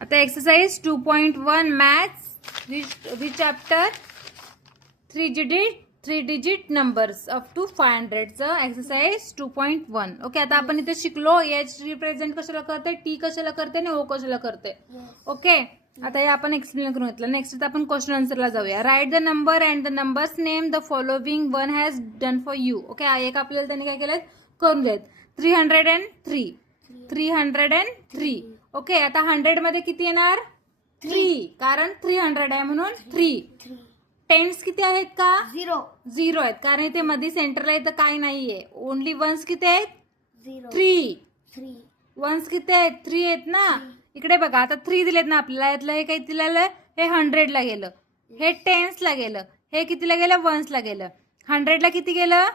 आता exercise 2.1 maths which after 3 digit numbers up to 500चं exercise 2.1. Okay, आता आपण इथे शिकलो एच रिप्रेझेंट कशाला करते, टी कशाला करते आणि ओ कशाला करते. ओके, आता हे आपण एक्सप्लेन करून घेतलं. नेक्स्ट आपण क्वेश्चन आन्सरला जाऊया. Write the number and the numbers name the following one has done for you. Okay, एक आपल्याला त्यांनी काय केलं करून देत. 303. 303. ओके, आता 100 मध्ये किती येणार 3, कारण 300 आहे म्हणून 3. टेन्स किती आहेत का 0 आहेत, कारण इथे मध्ये सेंटरला इथं काय नाहीये. ओनली वन्स किती आहेत 3. वन्स किती आहेत 3 आहेत ना. इकडे बघा, आता 3 दिलेत ना आपल्याला. यातलं हे काही दिलेलं हे 100 ला गेलं, हे टेन्स ला गेलं, हे कितीला गेलं वन्स ला गेलं. 100 ला किती गेलं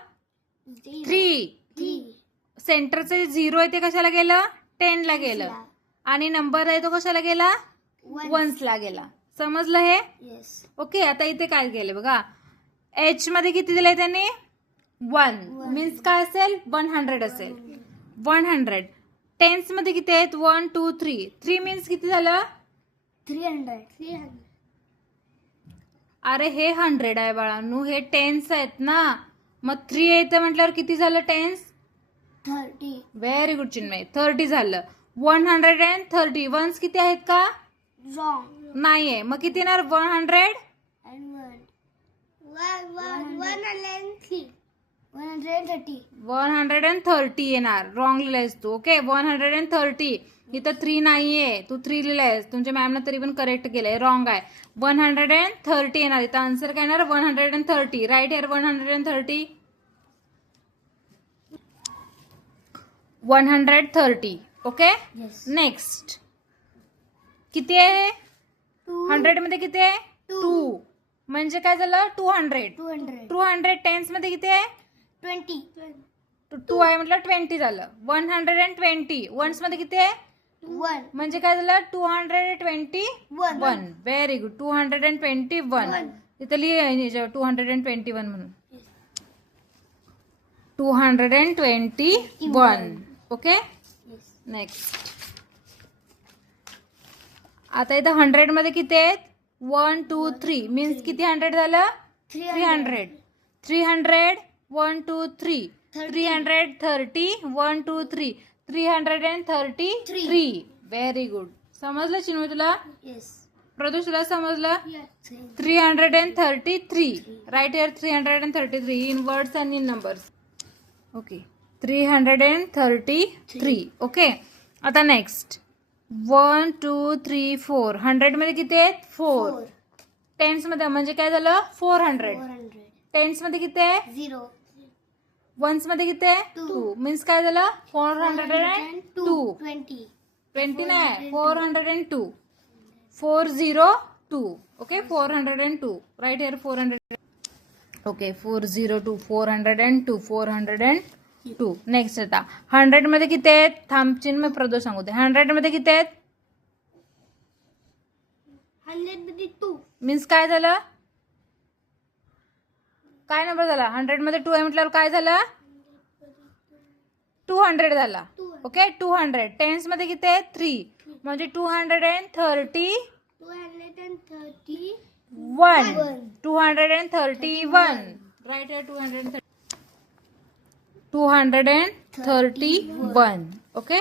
3. सेंटरचं 0 आहे ते कशाला गेलं 10 ला गेलं, आणि नंबर आहे तो कशाला गेला वन्स ला गेला. समजलं हे. ओके, आता इथे काय केलं बघा. एच मध्ये किती दिलंय त्यांनी 1 मीन्स काय असेल 100 असेल. 100. टेन्स मध्ये किती आहेत 1 2 3. 3 मीन्स किती झालं 300. अरे हे 100 आहे बाळांनो, हे टेन्स आहेत ना. मग 3 येतं म्हटल्यावर किती झालं टेन्स 30. व्हेरी गुड चिन्मय, 30 झालं. 130. वन्स किती आहेत का Wrong. नाहीये, मग किती येणार 100 And 130. 130 येणार. रॉंग लिहिलायस तू. ओके, 130. इथं 3 नाहीये, तू 3 लिहिलायस. तुमच्या मॅमनं तरी पण करेक्ट केलंय, रॉंग आहे. 130 येणार. इथं आन्सर काय येणार 130. Right here 130. 130. ओके, नेक्स्ट किती आहे 100 मध्ये किती आहे 2. म्हणजे काय झालं 200. 200 टेन्स मध्ये किती आहे 20. 2 आहे म्हटलं 20 झालं. 120. वन्स मध्ये किती आहे 1. म्हणजे काय झालं 221. Very good. 221. इथं लिहि 221 म्हणून. 221. Okay, next. आता इथं 100 मध्ये किती आहेत 1 2 3 मीन्स किती 100 झालं 300. 300 1 2 3. 330 1 2 3. 333. Very good. समजलं चिन्मय तुला, प्रदूष तुला समजलं. 333. Right here 333 in words and in numbers. Okay, 333. Okay, आता नेक्स्ट 1 2 3 4. 100 मध्ये किती आहेत 4. टेन्स मध्ये म्हणजे काय झालं 400. टेन्स मध्ये किती आहे 0. वन्स मध्ये किती आहे 2 मीन्स काय झालं 402. 20 नाही 402. 402. Okay, 402. Right here 400. Okay, 402. 402. 402. Next आता 100 मध्ये किती आहेत थांब चिन्मय प्रदोष सांगू दे. 100 मध्ये किती आहेत 100 मध्ये 2. मीन्स काय झालं काय नंबर झाला 100 मध्ये 2 आहे म्हटल्यावर काय झालं 200 झाला. ओके, 200. टेन्स मध्ये किती आहे 3 म्हणजे 230. 231. राईट आहे 231. ओके.